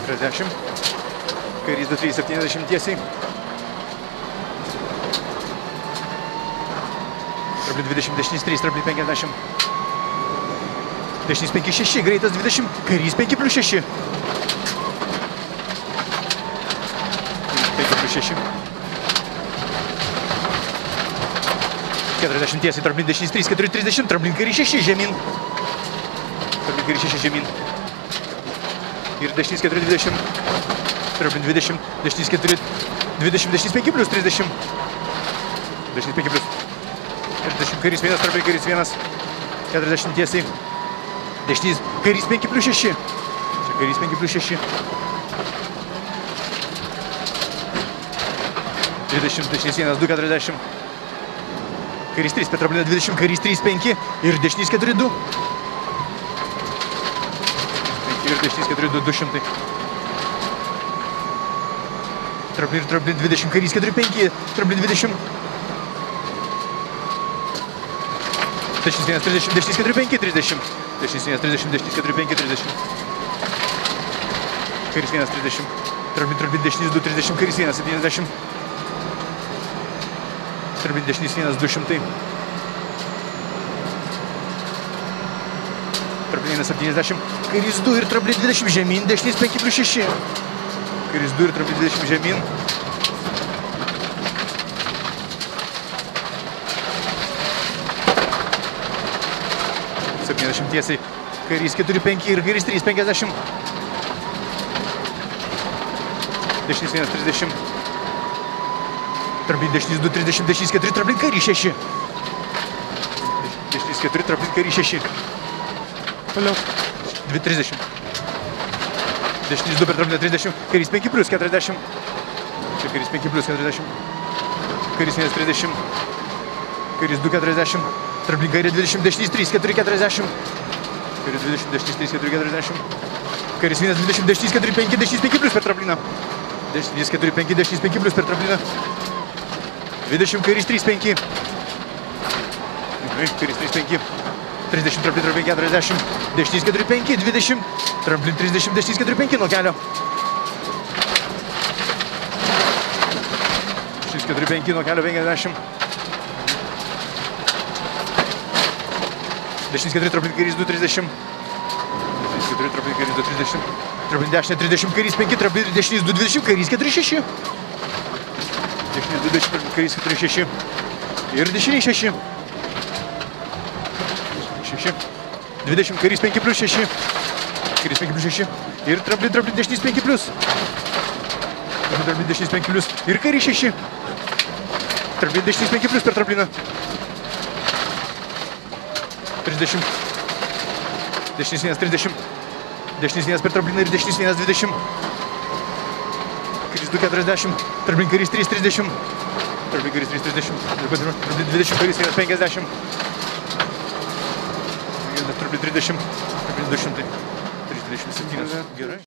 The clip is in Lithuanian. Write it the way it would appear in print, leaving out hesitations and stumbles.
40. Kairys 2-3-70 tiesiai. Trabli 20, dešinys 3, trabli 50. Dešinys 5-6, greitas 20, Kairys 5+6. 5+6. 40 tiesiai, trabli dešinys 3, 4-30, trabli Kairys 6 žemyn. Trabli Kairys 6 žemyn. Ir dešinys 4-20. Trabli 20, dešinys 4, 20, dešinys 5+30. Dešinys 5+. 40 Kairys 1, trabli Kairys 1. 40 tiesiai. Dešinys Kairys 5+6. Čia Kairys 5+6. 30, dešinys 1, 2-40. Kairys 3, Petrablina 20, Kairys 3-5 ir dešinys 4-2. Ir dešinys 4-2, 200. Trablin 20, Kairys 4-5, Trablin 20. Dešinys 1, 30, dešinys 4-5, 30. Dešinys 1, 30, dešinys 4-5, 30. Kairys 1, 30. Trablin dešinys 2, 30, Kairys 1, 70. Trablin dešinys 1, 200. Trablin 70. Kairys 2 ir Trablin 20 žemyn, dešinys 5+6. Kairys 2 ir Trablin 20 žemyn. Tiesiai. Kairys 4-5 ir Kairys 3-50. Dešinys 1-30. Trablin dešinys 2-30, dešinys 4, Trablin Kairys 6. Dešinys 4, Trablin Kairys 6. Toliau. 2-30. Dešinys 2 per Trablin 30, Kairys 5+40. Čia Kairys 5+40. Kairys 1-30. Kairys 2-40. Trablin Kairys 20, dešinys 3-4-40. Kairys 20, dešinys 3-4-40. Kairys 1-20, dešinys 4-5, dešinys 5+ per Trabliną. Dešinys 4-5, dešinys 5+ per Trabliną. 20, Kairys 3-5. Kairys 3-5. 30, Trablin 40. Dešinys 4-5, 20. Trablin 30, dešinys 4-5 nuo kelio. Dešinys 4-5 nuo kelio 50. Dešinys 4, Trablin Kairys 2-30. Dešinys 4, Trablin Kairys 2-30. Trablin dešinė 30, Kairys 5, Trablin dešinys 2-20, Kairys 4-6. Dešinys 2-20, Trablin Kairys 4-6. Ir dešiniai 6. 6. 20, Kairys 5+6. Kairys 5+6. Ir Trablin dešinys 5+. Trablin dešinys 5+. Ir Kairys 6. Trablin dešinys 5+ per Trabliną. 30. Dešinys 1-30. Dešinys 1 per Trabliną ir dešinys 1-20. Kairys 2-40. Trablin Kairys 3-30. Trablin Kairys 3-30. Trablin 20, Kairys 1-50. Trablin 30. Trablin 200. 327. Gerai.